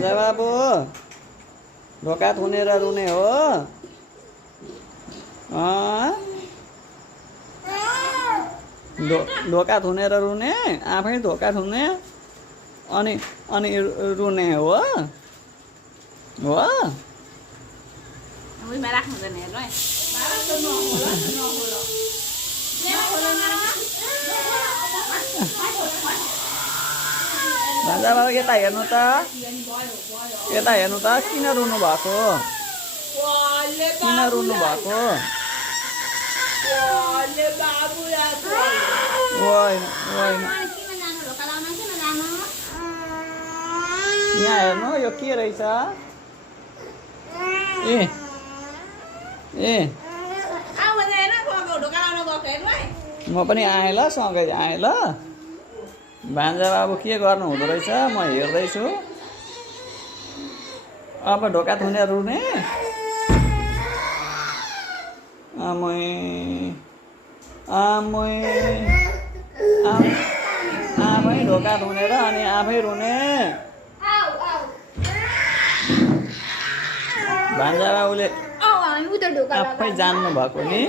भान्जा बाबु ढोका थुनेर रुने हो ढोका थुनेर रुने आफै ढोका थुने अनि अनि रुने हो हो भान्जा बाबु यता हेर्नु त किन रुनु भएको यहाँ हेर्नु यो के रहेछ ए म पनि आएँ ल सँगै आएँ ल भान्जा बाबु के गर्नु हुँदो रहेछ म हेर्दैछु अब ढोका थुनेर रुने आफै ढोका थुनेर अनि आफै रुने भान्जा बाबुले आफै जान्नु भएको नि